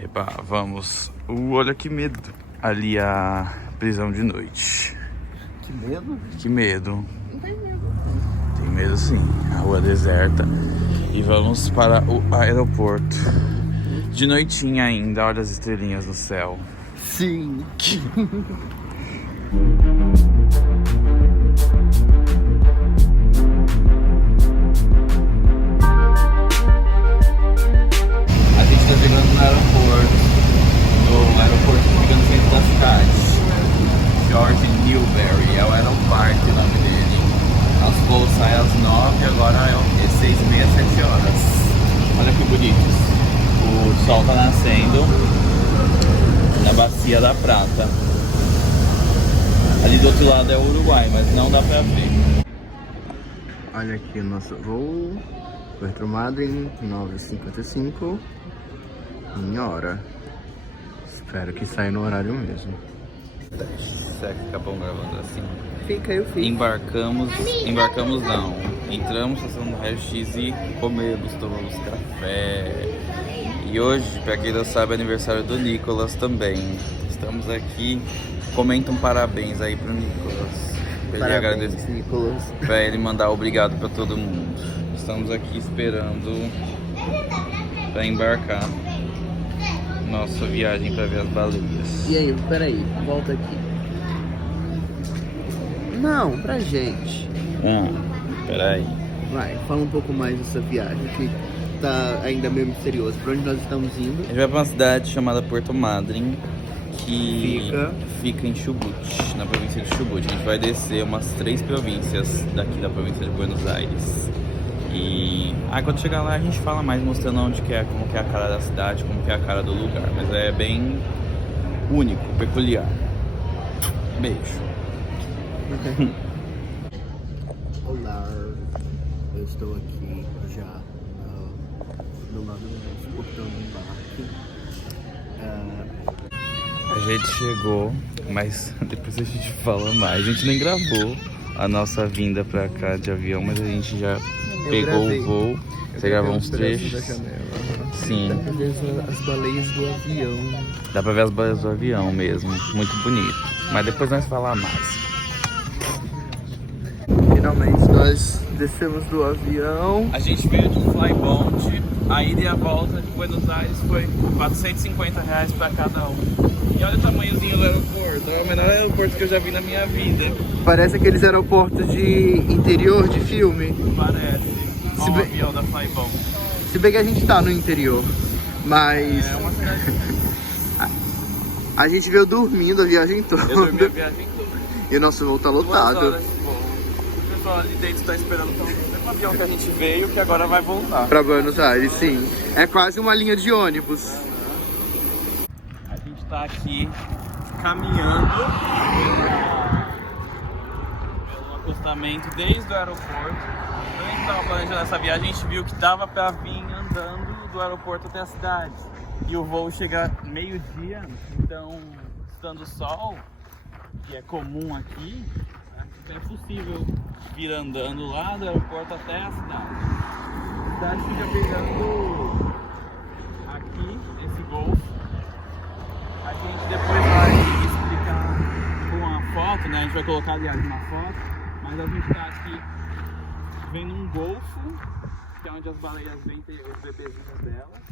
Eba, vamos. Olha que medo. Ali a prisão de noite. Que medo? Que medo. Não tem medo. Tem medo sim. A rua deserta. E vamos para o aeroporto. De noitinha ainda, olha as estrelinhas no céu. Sim. A gente tá chegando no aeroporto que fica no centro da cidade. George Newberry, é o Aeropark o nome dele. Nosso voo sai às 9, agora é 6h30, 7 horas. Olha que bonitos. O sol tá nascendo na Bacia da Prata. Ali do outro lado é o Uruguai, mas não dá pra ver. Olha aqui o nosso voo. Puerto Madryn, 9h55. Em hora. Espero que saia no horário mesmo. Será que fica bom gravando assim? Fica, eu fico. Embarcamos não. Entramos na estação do raio-x e comemos, tomamos café. E hoje, pra quem não sabe, é aniversário do Nicolas também. Estamos aqui. Comenta um parabéns aí pro Nicolas. Pra ele agradecer. Nicolas. Pra ele mandar obrigado pra todo mundo. Estamos aqui esperando pra embarcar nossa viagem pra ver as baleias. E aí, peraí, volta aqui. Não, pra gente. Peraí. Vai, fala um pouco mais dessa viagem que tá ainda meio misterioso. Pra onde nós estamos indo? A gente vai pra uma cidade chamada Puerto Madryn, que fica em Chubut, na província de Chubut. A gente vai descer umas 3 províncias daqui da província de Buenos Aires. E quando chegar lá a gente fala mais, mostrando onde que é, como que é a cara da cidade, como que é a cara do lugar. Mas é bem único, peculiar. Beijo. Olá, eu estou aqui já do lado do nosso portão do embarque. A gente chegou, mas depois a gente fala mais. A gente nem gravou a nossa vinda pra cá de avião, mas a gente já pegou o voo. Você gravou uns trechos? Sim. Dá pra ver as baleias do avião. Dá pra ver as baleias do avião mesmo. Muito bonito. Mas depois nós falar mais. Finalmente nós descemos do avião. A gente veio de um flybond. A ida e a volta de Buenos Aires foi R$450 pra cada um. E olha o tamanhozinho do aeroporto. É o menor aeroporto que eu já vi na minha vida. Parece aqueles aeroportos de interior de filme. Parece. Olha o avião da flybond. Se bem que a gente tá no interior, mas É uma cidade. a gente veio dormindo a viagem toda. Eu dormi a viagem toda. E o nosso voo tá 2 lotado. horas de voo. O pessoal ali dentro tá esperando o mesmo avião que a gente veio, que agora vai voltar. Pra Buenos Aires, sim. É quase uma linha de ônibus. A gente tá aqui caminhando pelo acostamento desde o aeroporto. Quando a gente tava planejando essa viagem, a gente viu que dava pra vir andando do aeroporto até a cidade. E o voo chega meio-dia, então estando sol, que é comum aqui, é impossível vir andando lá do aeroporto até a cidade. A cidade fica pegando aqui, esse golfo. A gente depois vai explicar com uma foto, né? A gente vai colocar, aliás, uma foto, mas a gente tá aqui vendo um golfo, que é onde as baleias vêm ter os bebezinhos delas.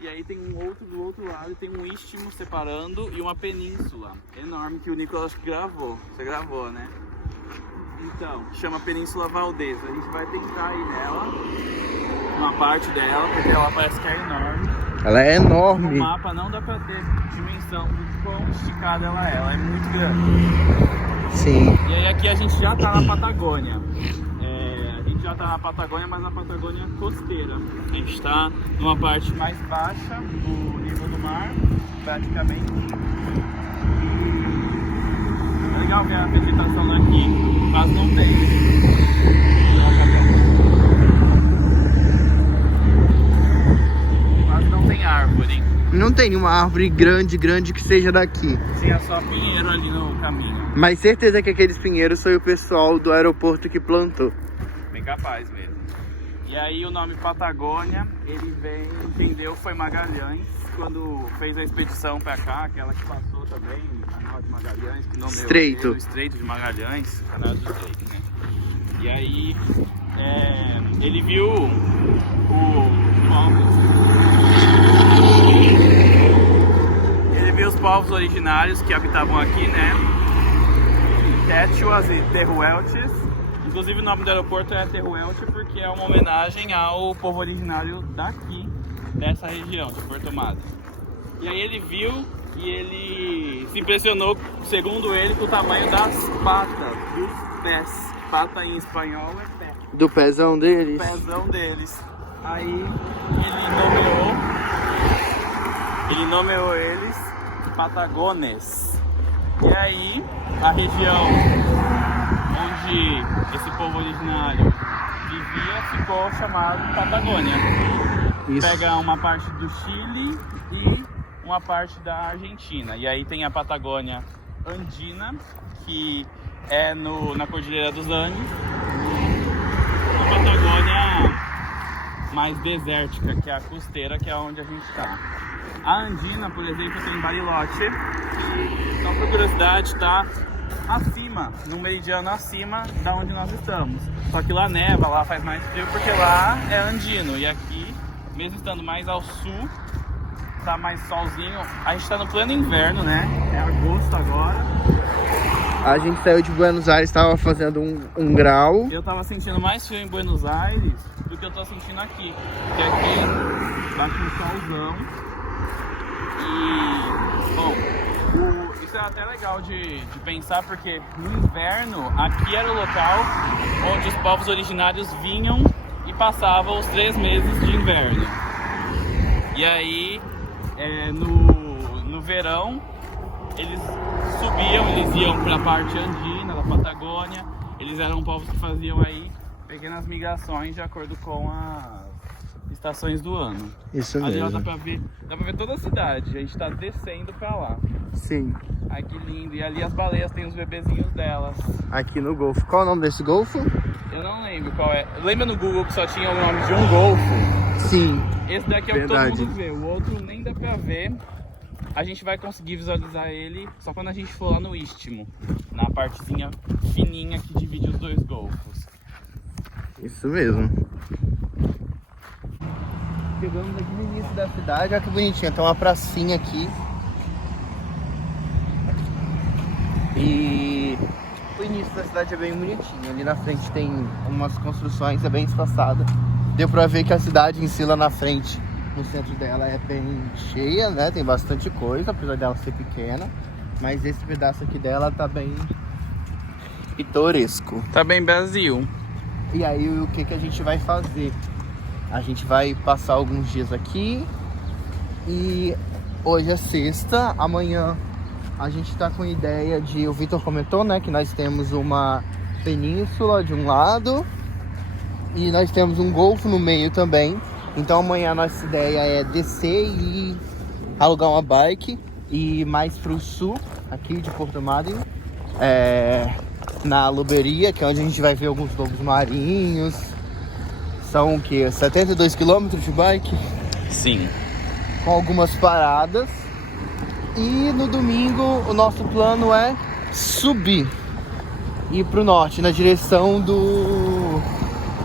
E aí tem um outro do outro lado, e tem um istmo separando e uma península enorme que o Nicolas gravou. Você gravou, né? Então, chama Península Valdez. A gente vai tentar ir nela, uma parte dela, porque ela parece que é enorme. Ela é enorme. No mapa não dá pra ter dimensão do quão esticada ela é muito grande. Sim. E aí aqui a gente já tá na Patagônia. A gente já tá na Patagônia, mas na Patagônia costeira. A gente tá numa parte mais baixa do nível do mar, praticamente. É legal ver a vegetação aqui, mas não tem. Mas não tem árvore. Não tem nenhuma árvore grande que seja daqui. Tinha só pinheiro ali no caminho. Mas certeza que aqueles pinheiros foi o pessoal do aeroporto que plantou. Bem capaz mesmo. E aí o nome Patagônia, quem deu foi Magalhães, quando fez a expedição pra cá, aquela que passou também, o canal de Magalhães, que nomeou Estreito. o Estreito de Magalhães, canal do Estreito, né? E aí ele viu os povos originários que habitavam aqui, né? Quechuas e Tehuelches. Inclusive o nome do aeroporto é Tehuelche porque é uma homenagem ao povo originário daqui, dessa região, de Puerto Madryn. E aí ele viu e ele se impressionou, segundo ele, com o tamanho das patas, dos pés. Pata em espanhol é pé. Do pezão deles? Pezão deles. Aí ele nomeou eles Patagones. E aí a região onde esse povo originário vivia ficou chamado Patagônia. Isso. Pega uma parte do Chile e uma parte da Argentina. E aí tem a Patagônia Andina, que é na Cordilheira dos Andes. A Patagônia mais desértica, que é a costeira, que é onde a gente está. A Andina, por exemplo, tem Bariloche. Então, por curiosidade, está acima, no meridiano acima da onde nós estamos. Só que lá neva, lá faz mais frio, porque lá é andino. E aqui, mesmo estando mais ao sul, tá mais solzinho. A gente está no pleno inverno, né? É agosto agora. A gente saiu de Buenos Aires, estava fazendo um grau. Eu tava sentindo mais frio em Buenos Aires do que eu tô sentindo aqui. Porque aqui bate um solzão. E, bom, isso é até legal de pensar, porque no inverno, aqui era o local onde os povos originários vinham e passavam os 3 meses de inverno. E aí, no verão, eles subiam, eles iam para a parte andina, da Patagônia. Eles eram povos que faziam aí pequenas migrações de acordo com as estações do ano. Isso Ali ó, mesmo. dá pra ver toda a cidade. A gente tá descendo pra lá. Sim. Ai, que lindo. E ali as baleias têm os bebezinhos delas. Aqui no Golfo. Qual é o nome desse Golfo? Eu não lembro qual é. Lembra no Google que só tinha o nome de um golfo? Sim. Esse daqui é o que Verdade. todo mundo vê. O outro nem dá pra ver. A gente vai conseguir visualizar ele só quando a gente for lá no Istmo, na partezinha fininha que divide os 2 golfos. Isso mesmo. Chegamos aqui no início da cidade, olha que bonitinho, tem uma pracinha aqui. E o início da cidade é bem bonitinho. Ali na frente tem umas construções, é bem espaçada. Deu pra ver que a cidade em si lá na frente, no centro dela, é bem cheia, né? Tem bastante coisa, apesar dela ser pequena. Mas esse pedaço aqui dela tá bem pitoresco. Tá bem Brasil. E aí o que a gente vai fazer? A gente vai passar alguns dias aqui. E hoje é sexta, amanhã a gente tá com a ideia de... O Vitor comentou, né, que nós temos uma península de um lado e nós temos um golfo no meio também. Então amanhã a nossa ideia é descer e alugar uma bike e ir mais pro sul, aqui de Puerto Madryn, na Loberia, que é onde a gente vai ver alguns lobos marinhos. São o que? 72 km de bike? Sim. Com algumas paradas. E no domingo o nosso plano é subir, ir pro norte, na direção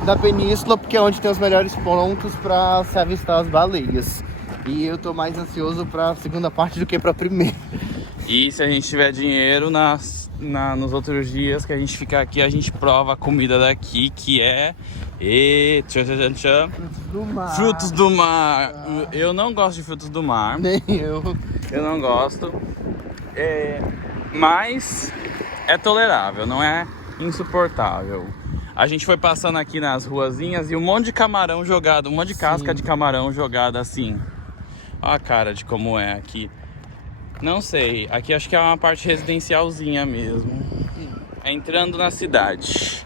da península, porque é onde tem os melhores pontos para se avistar as baleias. E eu tô mais ansioso para a segunda parte do que para a primeira. E se a gente tiver dinheiro nos outros dias que a gente ficar aqui, a gente prova a comida daqui, que é Frutos do mar. frutos do mar. Eu não gosto de frutos do mar. Nem eu. Eu não gosto. Mas é tolerável, não é insuportável. A gente foi passando aqui nas ruazinhas e um monte de camarão jogado, um monte de casca de camarão jogada assim. Olha a cara de como é aqui. Não sei, aqui acho que é uma parte residencialzinha mesmo. É entrando na cidade.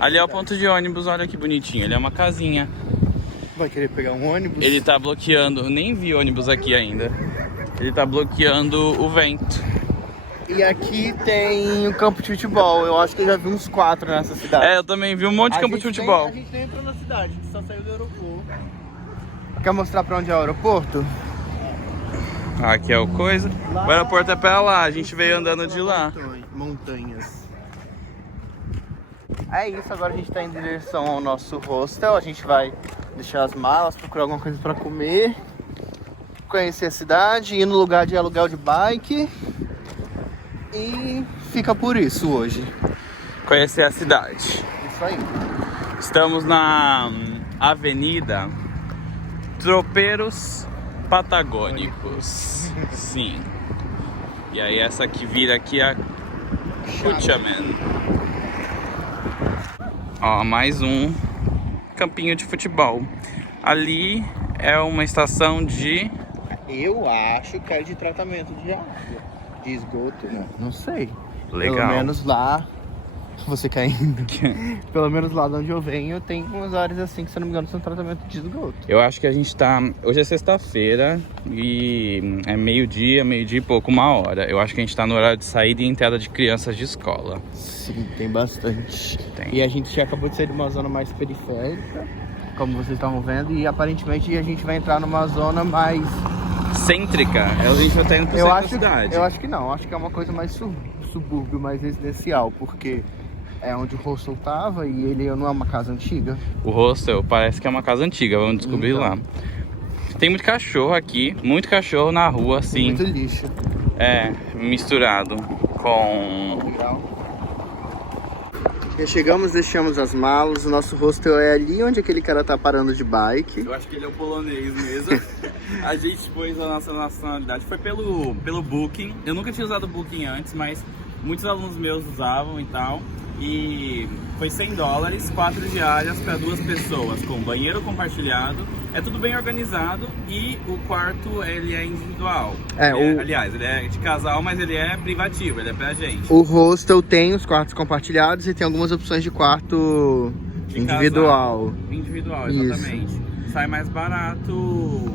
Ali é o ponto de ônibus, olha que bonitinho. Ele é uma casinha. Vai querer pegar um ônibus? Ele tá bloqueando, nem vi ônibus aqui ainda. Ele tá bloqueando o vento. E aqui tem um campo de futebol. Eu acho que eu já vi uns 4 nessa cidade. É, eu também vi um monte de campo de futebol. A gente nem entrou na cidade, a gente só saiu do aeroporto. Quer mostrar pra onde é o aeroporto? Aqui é o coisa. O aeroporto é pra lá, a gente veio andando de lá. Montanhas. É isso, agora a gente tá indo em direção ao nosso hostel. A gente vai deixar as malas, procurar alguma coisa pra comer, conhecer a cidade, ir no lugar de aluguel de bike. E fica por isso hoje. Conhecer a cidade. Isso aí. Estamos na Avenida Tropeiros Patagônicos. Sim. E aí essa que vira aqui é a Cuchaman. Ó, mais um campinho de futebol. Ali é uma estação de... Eu acho que é de tratamento de água. De esgoto, né? Não sei. Legal. Pelo menos lá... Você caindo. Pelo menos lá de onde eu venho, tem umas áreas assim que, se eu não me engano, são tratamento de esgoto. Eu acho que a gente tá... Hoje é sexta-feira e é meio-dia e pouco, 1h. Eu acho que a gente tá no horário de saída e entrada de crianças de escola. Sim, tem bastante. Tem. E a gente já acabou de sair de uma zona mais periférica, como vocês estavam vendo, e aparentemente a gente vai entrar numa zona mais... Cêntrica. A gente vai estar indo pro centro da cidade. Eu acho que não, acho que é uma coisa mais subúrbio, mais residencial, porque... É onde o hostel tava e ele não é uma casa antiga. O hostel parece que é uma casa antiga, vamos descobrir então. lá. Tem muito cachorro aqui, muito cachorro na rua, assim. Muito lixo. É, misturado com... Legal. Já chegamos, deixamos as malas. O nosso hostel é ali onde aquele cara tá parando de bike. Eu acho que ele é o polonês mesmo. A gente pôs a nossa nacionalidade. Foi pelo Booking. Eu nunca tinha usado o Booking antes, mas muitos alunos meus usavam e tal. E foi $100, 4 diárias para 2 pessoas, com banheiro compartilhado. É tudo bem organizado e o quarto ele é individual. Aliás, ele é de casal, mas ele é privativo, ele é pra gente. O hostel tem os quartos compartilhados e tem algumas opções de quarto De individual. casal, individual, Isso. exatamente. Sai mais barato,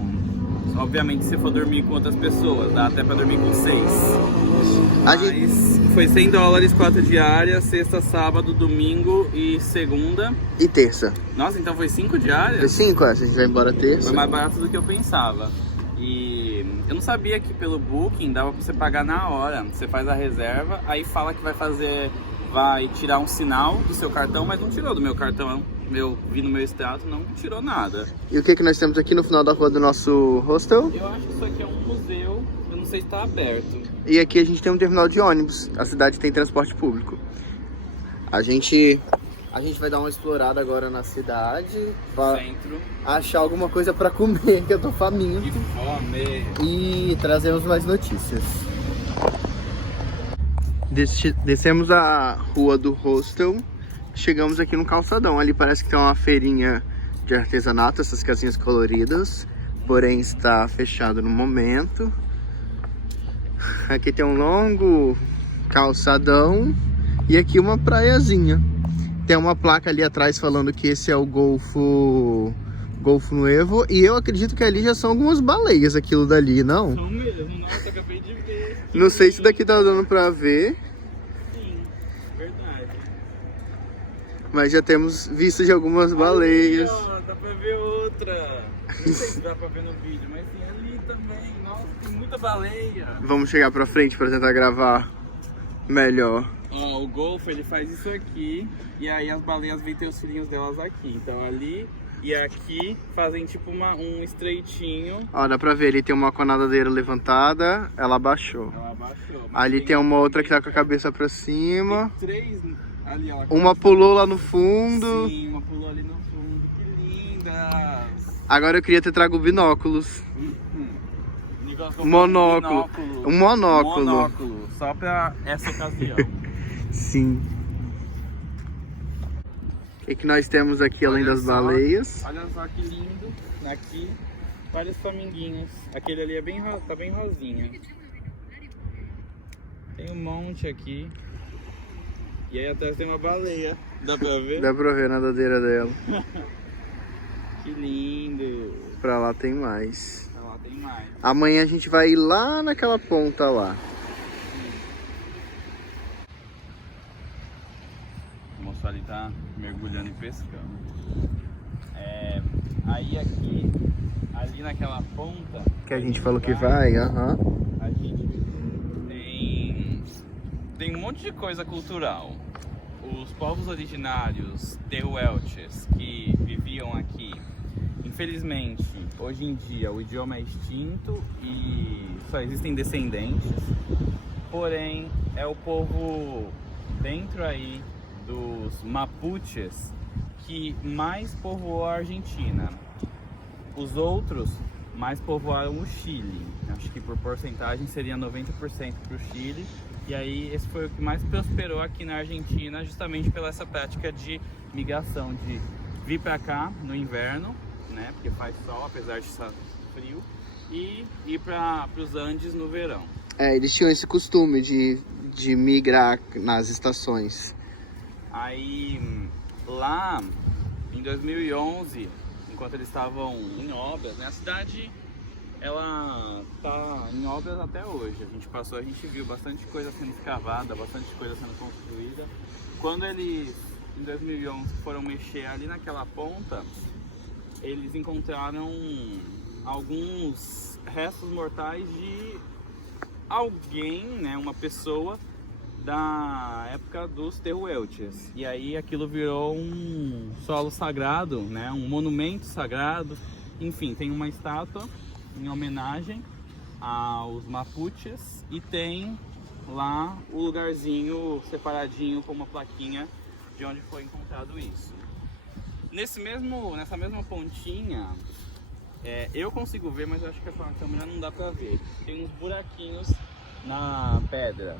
obviamente, se for dormir com outras pessoas, dá até pra dormir com 6. Mas foi $100, 4 diárias, sexta, sábado, domingo e segunda. E terça. Nossa, então foi 5 Foi diárias? 5, a gente vai embora terça. Foi mais barato do que eu pensava. E eu não sabia que pelo Booking dava pra você pagar na hora. Você faz a reserva, aí fala que vai tirar um sinal do seu cartão, mas não tirou do meu cartão. Vi no meu extrato, não tirou nada. E o que nós temos aqui no final da rua do nosso hostel? Eu acho que isso aqui é um museu, eu não sei se tá aberto. E aqui a gente tem um terminal de ônibus. A cidade tem transporte público. A gente vai dar uma explorada agora na cidade pra Centro. achar alguma coisa pra comer, que eu tô faminto. Que fome! E trazemos mais notícias. Descemos a rua do hostel. Chegamos aqui no calçadão. Ali parece que tem uma feirinha de artesanato, essas casinhas coloridas. Porém está fechado no momento. Aqui tem um longo calçadão. E aqui uma praiazinha. Tem uma placa ali atrás falando que esse é o Golfo Nuevo. E eu acredito que ali já são algumas baleias aquilo dali, não? São mesmo, nossa, acabei de ver. Não sei se daqui tá dando pra ver. Sim, verdade. Mas já temos visto de algumas baleias. Ali, ó, dá pra ver outra. Não sei se dá pra ver no vídeo, mas tem ali também. Nossa, tem muita baleia. Vamos chegar pra frente pra tentar gravar melhor. Ó, o golfo ele faz isso aqui e aí as baleias vêm ter os filhinhos delas aqui. Então ali e aqui fazem tipo um estreitinho. Ó, dá pra ver, ali tem uma nadadeira levantada, ela abaixou. Ela abaixou. Ali tem uma outra que tá com a cabeça pra cima. Tem 3 ali, ó. Uma pulou lá no fundo. Sim, uma pulou ali no fundo. Que lindas! Agora eu queria ter trago binóculos. Nicolas comprou Monóculo. Um monóculo. Monóculo, só pra essa ocasião. Sim. O que nós temos aqui além das baleias? Olha só que lindo. Aqui, vários flaminguinhos. Aquele ali é tá bem rosinha. Tem um monte aqui. E aí atrás tem uma baleia. Dá pra ver? Dá pra ver a nadadeira dela. Que lindo. Pra lá tem mais. Pra lá tem mais. Amanhã a gente vai ir lá naquela ponta lá. galera mergulhando e pescando. Aí aqui, ali naquela ponta Que a gente falou que vai, aham. a gente tem um monte de coisa cultural. Os povos originários tehuelches que viviam aqui, infelizmente, hoje em dia o idioma é extinto e só existem descendentes. Porém, é o povo dentro aí dos Mapuches que mais povoou a Argentina. Os outros mais povoaram o Chile. Acho que por porcentagem seria 90% para o Chile. E aí esse foi o que mais prosperou aqui na Argentina, justamente pela essa prática de migração, de vir para cá no inverno, né, porque faz sol apesar de estar frio, e ir para os Andes no verão. Eles tinham esse costume de migrar nas estações. Aí lá em 2011, enquanto eles estavam em obras, né, a cidade ela tá em obras até hoje. A gente passou, a gente viu bastante coisa sendo escavada, bastante coisa sendo construída. Quando eles, em 2011, foram mexer ali naquela ponta, eles encontraram alguns restos mortais de alguém, né, uma pessoa da época dos tehuelches. E aí aquilo virou um solo sagrado, né, um monumento sagrado. Enfim, tem uma estátua em homenagem aos Mapuches e tem lá o lugarzinho separadinho com uma plaquinha de onde foi encontrado isso. Nessa mesma pontinha, eu consigo ver, mas eu acho que com a câmera não dá pra ver. Tem uns buraquinhos na pedra,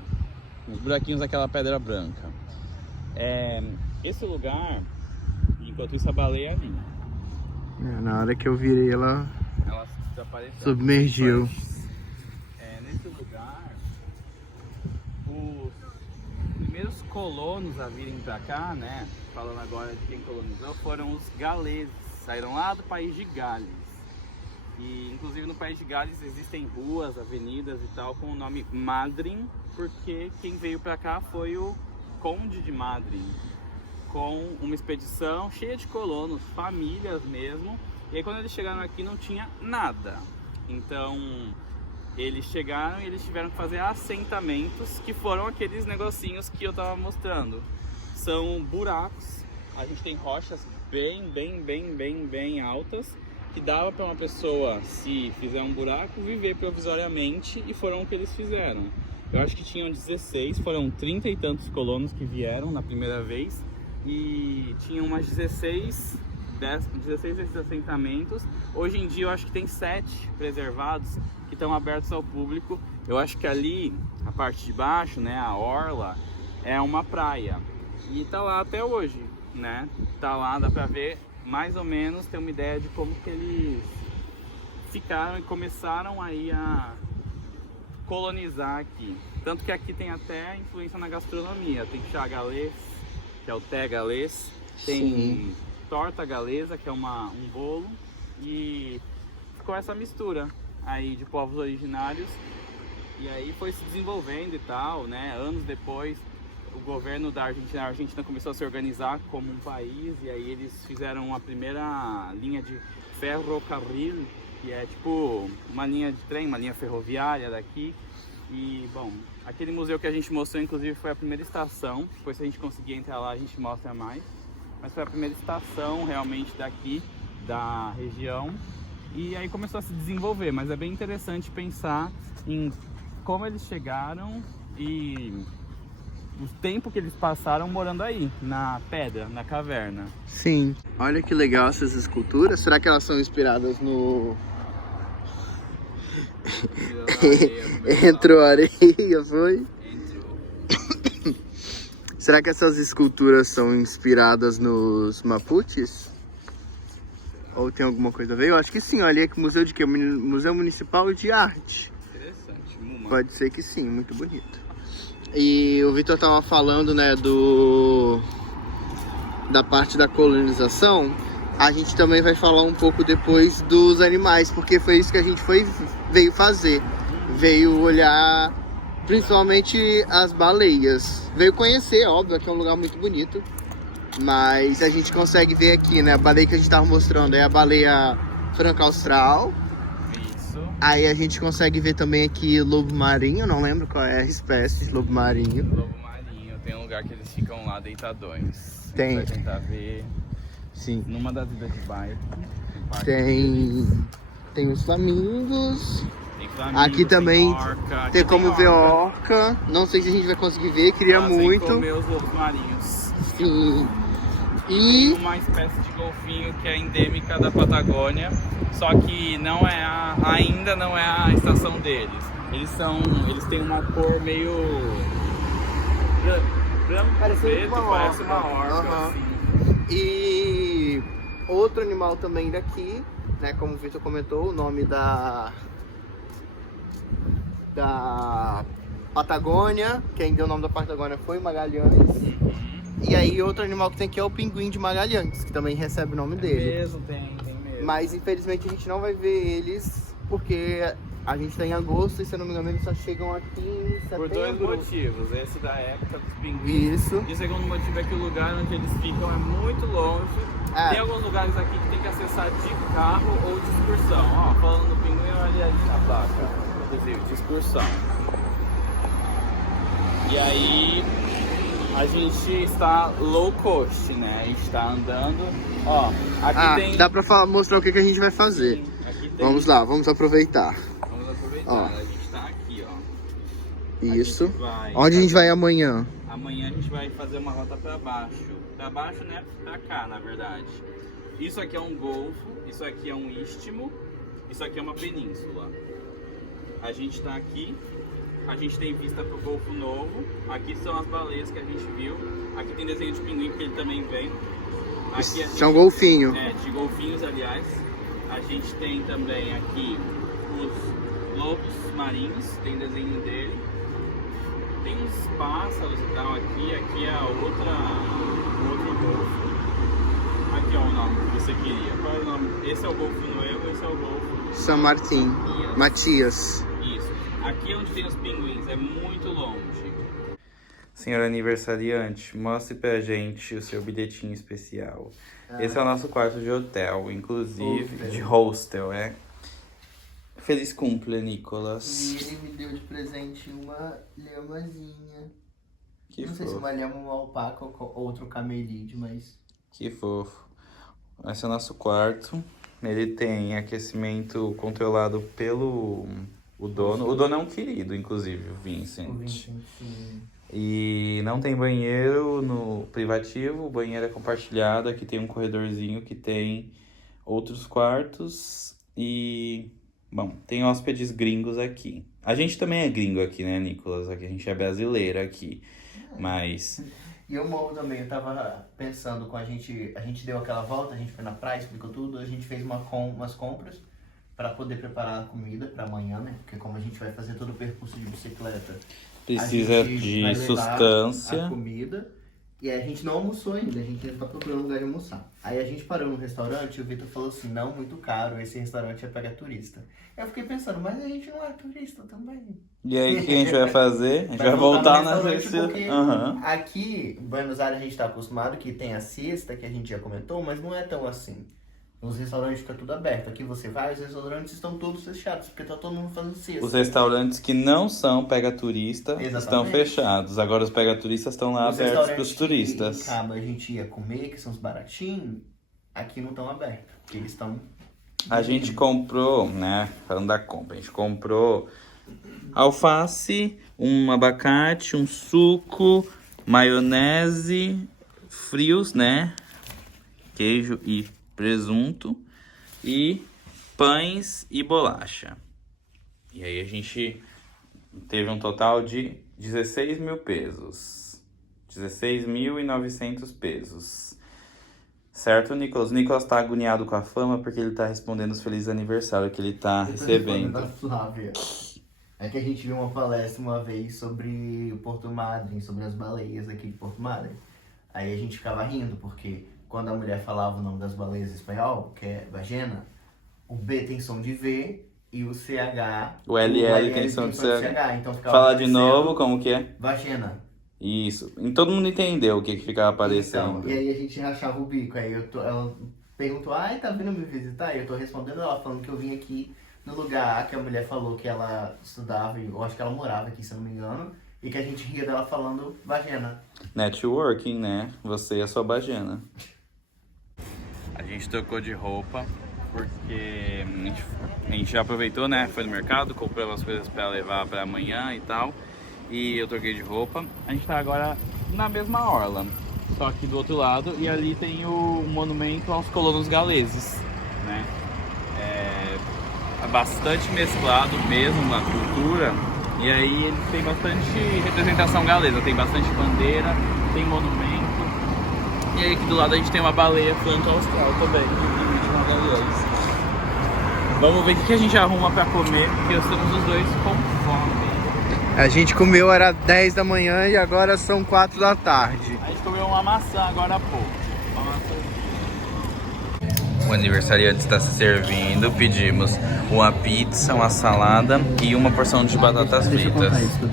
uns buraquinhos daquela pedra branca. Esse lugar, enquanto isso a baleia ali. Na hora que eu virei ela desapareceu. submergiu. Nesse lugar, os primeiros colonos a virem pra cá, né, falando agora de quem colonizou, foram os galeses. Saíram lá do país de Gales. E inclusive no país de Gales existem ruas, avenidas e tal com o nome Madryn, porque quem veio pra cá foi o Conde de Madryn, com uma expedição cheia de colonos, famílias mesmo. E aí quando eles chegaram aqui não tinha nada. Então eles chegaram e eles tiveram que fazer assentamentos, que foram aqueles negocinhos que eu tava mostrando. São buracos, a gente tem rochas bem altas, que dava para uma pessoa, se fizer um buraco, viver provisoriamente, e foram o que eles fizeram. Eu acho que tinham 16, foram 30 e tantos colonos que vieram na primeira vez, e tinham umas 16 desses assentamentos. Hoje em dia eu acho que tem 7 preservados que estão abertos ao público. Eu acho que ali, a parte de baixo, né, a orla, é uma praia. E tá lá até hoje, né? Tá lá, dá pra ver mais ou menos, ter uma ideia de como que eles ficaram e começaram aí a colonizar aqui. Tanto que aqui tem até influência na gastronomia. Tem chá galês, que é o té galês. Tem Sim. torta galesa, que é um bolo, e ficou essa mistura aí de povos originários. E aí foi se desenvolvendo e tal, né? Anos depois, o governo da Argentina, a Argentina começou a se organizar como um país, e aí eles fizeram a primeira linha de ferrocarril, que é tipo uma linha de trem, uma linha ferroviária daqui. E bom, aquele museu que a gente mostrou, inclusive, foi a primeira estação. Depois, se a gente conseguir entrar lá, a gente mostra mais. Mas foi a primeira estação realmente daqui, da região. E aí começou a se desenvolver, mas é bem interessante pensar em como eles chegaram e o tempo que eles passaram morando aí, na pedra, na caverna. Sim. Olha que legal essas esculturas. Será que elas são inspiradas no... Entrou areia, foi? Será que essas esculturas são inspiradas nos Mapuches? Ou tem alguma coisa a ver? Eu acho que sim. Olha aqui, museu de quê? Museu Municipal de Arte. Interessante, Muma. Pode ser que sim, muito bonito. E o Vitor tava falando, né, da parte da colonização. A gente também vai falar um pouco depois dos animais, porque foi isso que a gente veio fazer. Veio olhar principalmente as baleias. Veio conhecer, óbvio, que é um lugar muito bonito. Mas a gente consegue ver aqui, né? A baleia que a gente tava mostrando é a baleia franca austral. Isso. Aí a gente consegue ver também aqui lobo marinho, não lembro qual é a espécie de lobo marinho. Lobo marinho, tem um lugar que eles ficam lá deitadões. Tem. A gente vai tentar ver Sim. numa das idas de bike. Tem os flamingos. Tem flamingo, Aqui também tem orca. Aqui tem como ver orca. orca. Não sei se a gente vai conseguir ver, queria Elas vêm muito. comer os lobos marinhos. Sim. Tem E uma espécie de golfinho que é endêmica da Patagônia, só que ainda não é a estação deles. Eles têm uma cor meio branco, preto, parece uma orca. Aham. Assim. E outro animal também daqui, né? Como o Vitor comentou, o nome da Patagônia. Quem deu o nome da Patagônia foi Magalhães. E aí outro animal que tem aqui é o pinguim de Magalhães, que também recebe o nome dele. Mesmo, tem mesmo. Mas infelizmente a gente não vai ver eles porque a gente tá em agosto e, se eu não me engano, eles só chegam aqui em setembro. Por dois motivos. Esse da época dos pinguins. Isso. E o segundo motivo é que o lugar onde eles ficam é muito longe. É. Tem alguns lugares aqui que tem que acessar de carro ou de excursão. Ó, falando no pinguim, olha ali na placa. Inclusive, de excursão. E aí, a gente está low cost, né? A gente está andando. Ó, aqui tem. Dá pra mostrar o que a gente vai fazer. Sim, aqui tem. Vamos lá, vamos aproveitar. Vamos aproveitar. Ó. A gente tá aqui, ó. Isso. Vai Onde a gente vai amanhã? Amanhã a gente vai fazer uma rota para baixo. Para baixo, né? Pra cá, na verdade. Isso aqui é um golfo, isso aqui é um istmo, isso aqui é uma península. A gente tá aqui, a gente tem vista pro Golfo Novo. Aqui são as baleias que a gente viu. Aqui tem desenho de pinguim, que ele também vem. Aqui Isso é um golfinho. de golfinhos, aliás. A gente tem também aqui os lobos marinhos, tem desenho dele. Tem uns pássaros e tal aqui. Aqui é o outro golfo. Aqui é o nome que você queria. Qual é o nome? Esse é o Golfo Novo, esse é o Golfo São Martim. Matias. Isso. Aqui é onde tem os pinguins, é muito longe. Senhor aniversariante, mostre pra gente o seu bilhetinho especial. Esse é o nosso quarto de hotel, inclusive de hostel, é? Feliz cumple, Nicolas. E ele me deu de presente uma lhamazinha. Que Não sei se fofo. uma lhama, uma alpaca ou outro camelide, mas... Que fofo. Esse é o nosso quarto. Ele tem aquecimento controlado pelo o dono. O dono é um querido, inclusive, o Vincent. O Vincent, sim. E não tem banheiro no privativo, o banheiro é compartilhado. Aqui tem um corredorzinho que tem outros quartos e, bom, tem hóspedes gringos aqui. A gente também é gringo aqui, né, Nicolas? Aqui a gente é brasileiro aqui, mas... E eu morro também, eu tava pensando com a gente deu aquela volta, a gente foi na praia, explicou tudo, a gente fez umas compras para poder preparar a comida para amanhã, né? Porque como a gente vai fazer todo o percurso de bicicleta, Precisa a gente de vai levar sustância. a comida. E aí a gente não almoçou ainda, a gente ainda tá procurando um lugar de almoçar. Aí a gente parou no restaurante e o Vitor falou assim, não, muito caro, esse restaurante é pegar turista. Eu fiquei pensando, mas a gente não é turista também. E aí, o que a gente vai fazer? A gente vai no voltar na restaurante sexta. porque Aham. aqui em Buenos Aires a gente tá acostumado que tem a siesta, que a gente já comentou, mas não é tão assim. Os restaurantes ficam tudo aberto. Aqui você vai, os restaurantes estão todos fechados, porque tá todo mundo fazendo siesta. Os restaurantes que não são pega-turista estão Exatamente. fechados. Agora os pega-turistas estão lá Os abertos para restaurantes os turistas. que em Cabo a gente ia comer, que são os baratinhos, aqui não estão abertos, porque eles estão... A gente comprou, né? Falando da compra, a gente comprou alface, um abacate, um suco, maionese, frios, né? Queijo e presunto e pães e bolacha. E aí a gente teve um total de 16 mil pesos. 16.900 pesos. Certo, Nicolas? O Nicolas tá agoniado com a fama porque ele tá respondendo os felizes aniversários que ele tá recebendo. Da Flávia. É que a gente viu uma palestra uma vez sobre o Porto Madryn, sobre as baleias aqui de Porto Madryn. Aí a gente ficava rindo, porque quando a mulher falava o nome das baleias em espanhol, que é ballena, o B tem som de V e o CH... O LL tem som de CH. Então ficava Fala de parecendo novo, como que é? Ballena. Isso. E todo mundo entendeu o que ficava aparecendo. Então, e aí a gente rachava o bico. Aí ela perguntou, ai, tá vindo me visitar? E eu tô respondendo ela, falando que eu vim aqui no lugar que a mulher falou que ela estudava, eu acho que ela morava aqui, se eu não me engano, e que a gente ria dela falando vagina. Networking, né? Você e a sua bagena. A gente trocou de roupa porque a gente já aproveitou, né? Foi no mercado, comprou umas coisas pra levar pra amanhã e tal. E eu troquei de roupa. A gente tá agora na mesma orla, só que do outro lado. E ali tem o monumento aos colonos galeses, né? É bastante mesclado mesmo na cultura. E aí ele tem bastante representação galesa. Tem bastante bandeira, tem monumento. E aí aqui do lado a gente tem uma baleia franco austral também. Vamos ver o que a gente arruma pra comer, porque estamos os dois com fome. A gente comeu, era 10 da manhã e agora são 4 da tarde. A gente comeu uma maçã agora há pouco. Uma maçã. O aniversariante está se servindo. Pedimos uma pizza, uma salada e uma porção de batatas Deixa eu fritas. contar isso, que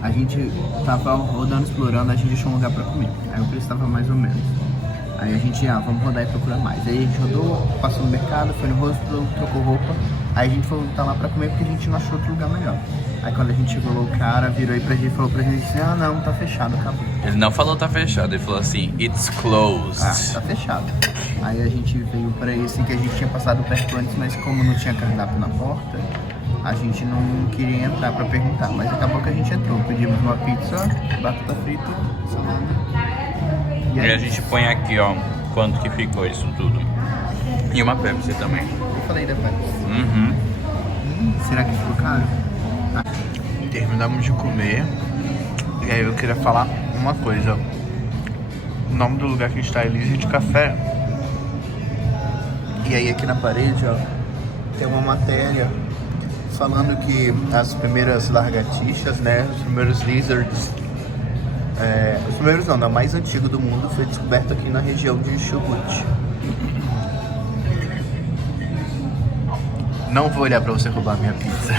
a gente tava rodando, explorando, a gente achou um lugar pra comer. Aí o preço tava mais ou menos. Aí a gente, vamos rodar e procurar mais. Aí a gente rodou, passou no mercado, foi no rosto, trocou roupa. Aí a gente foi voltar lá pra comer porque a gente não achou outro lugar melhor. Aí quando a gente chegou lá, o cara virou aí pra gente e falou pra gente assim, não, tá fechado, acabou. Ele não falou tá fechado, ele falou assim, it's closed. Tá fechado. Aí a gente veio pra esse que a gente tinha passado perto antes, mas como não tinha cardápio na porta, a gente não queria entrar pra perguntar. Mas acabou que a gente entrou, pedimos uma pizza, batata frita, salada. E a gente põe aqui, ó, quanto que ficou isso tudo. E uma Pepsi também. Eu falei da Pepsi. Uhum. Será que ficou caro? Terminamos de comer. E aí eu queria falar uma coisa. O nome do lugar que a gente tá é Elísia de Café. E aí aqui na parede, ó, tem uma matéria falando que as primeiras lagartixas, né, os primeiros lizards, os primeiros não, o mais antigo do mundo foi descoberto aqui na região de Chubut. Não vou olhar pra você roubar minha pizza.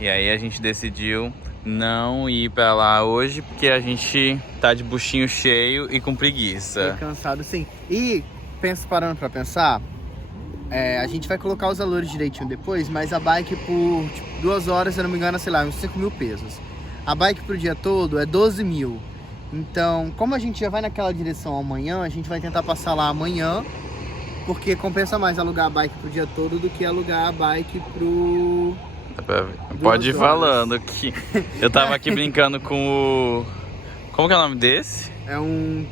E aí a gente decidiu não ir pra lá hoje porque a gente tá de buchinho cheio e com preguiça. Tô cansado, sim. E parando pra pensar, a gente vai colocar os valores direitinho depois, mas a bike por 2 horas, se eu não me engano, sei lá, uns 5 mil pesos. A bike pro dia todo é 12 mil. Então, como a gente já vai naquela direção amanhã, a gente vai tentar passar lá amanhã, porque compensa mais alugar a bike pro dia todo do que alugar a bike pro... Pode ir falando que eu tava aqui brincando com o... Como que é o nome desse? É um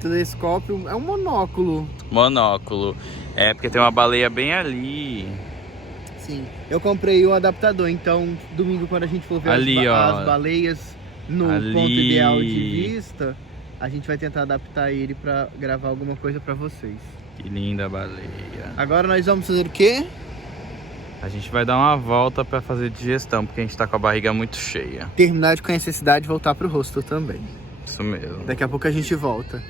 telescópio, é um monóculo. Monóculo. É, porque tem uma baleia bem ali. Sim, eu comprei um adaptador, então domingo quando a gente for ver ali, as baleias no ali. Ponto ideal de vista, a gente vai tentar adaptar ele pra gravar alguma coisa pra vocês. Que linda baleia. Agora nós vamos fazer o quê? A gente vai dar uma volta pra fazer digestão, porque a gente tá com a barriga muito cheia. Terminar de conhecer a cidade e voltar pro hostel também. Isso mesmo. Daqui a pouco a gente volta.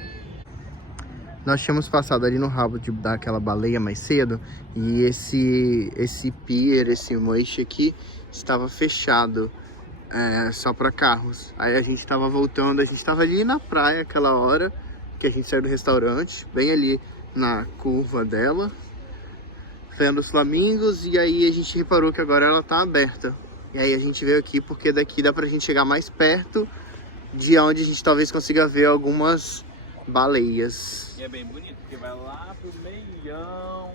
Nós tínhamos passado ali no rabo daquela baleia mais cedo e esse pier, esse moiche aqui estava fechado, só para carros. Aí a gente estava voltando, a gente estava ali na praia aquela hora que a gente saiu do restaurante, bem ali na curva dela, vendo os flamingos, e aí a gente reparou que agora ela tá aberta. E aí a gente veio aqui porque daqui dá pra gente chegar mais perto de onde a gente talvez consiga ver algumas baleias. E é bem bonito, porque vai lá pro meião.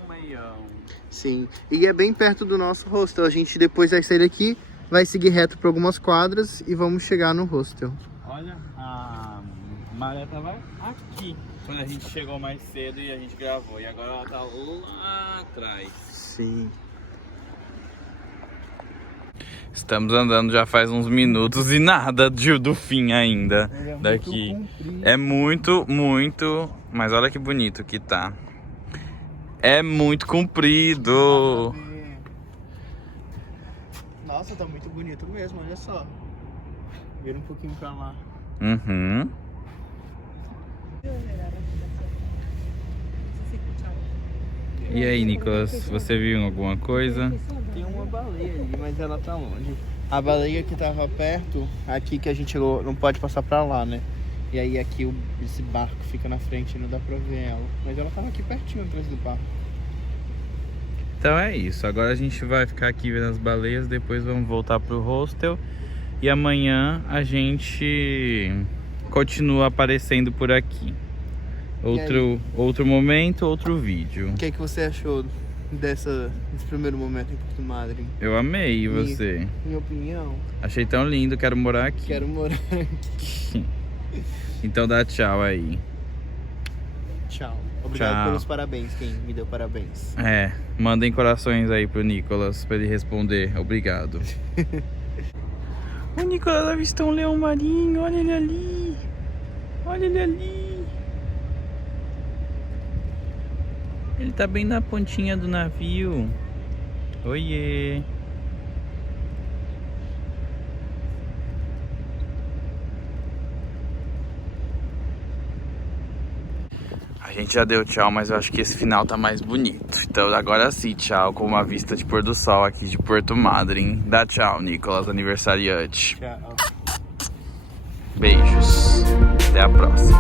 Sim, e é bem perto do nosso hostel. A gente depois vai sair daqui, vai seguir reto por algumas quadras e vamos chegar no hostel. Olha, a maré tava aqui quando a gente chegou mais cedo e a gente gravou. E agora ela tá lá atrás. Sim. Estamos andando já faz uns minutos e nada do fim ainda daqui. É muito, mas olha que bonito que tá. É muito comprido. Nossa, tá muito bonito mesmo, olha só. Vira um pouquinho pra lá. Uhum. E aí, Nicolas, você viu alguma coisa? Tem uma baleia ali, mas ela tá longe. A baleia que tava perto, aqui que a gente chegou, não pode passar pra lá, né? E aí aqui esse barco fica na frente e não dá pra ver ela. Mas ela tava aqui pertinho atrás do barco. Então é isso, agora a gente vai ficar aqui vendo as baleias, depois vamos voltar pro hostel. E amanhã a gente continua aparecendo por aqui. Outro momento, outro vídeo. O que é que você achou desse primeiro momento em Porto Madryn? Eu amei, e você? Minha opinião, Achei tão lindo, quero morar aqui. quero morar aqui. Então dá tchau aí. Tchau. Obrigado Tchau. pelos parabéns, quem me deu parabéns. Mandem corações aí pro Nicolas pra ele responder. Obrigado. O Nicolas avistou um leão marinho, olha ele ali. Olha ele ali. Ele tá bem na pontinha do navio. Oiê. A gente já deu tchau, mas eu acho que esse final tá mais bonito. Então agora sim, tchau, com uma vista de pôr do sol aqui de Porto Madryn. Dá tchau, Nicolas, aniversariante. Tchau. Beijos. Até a próxima.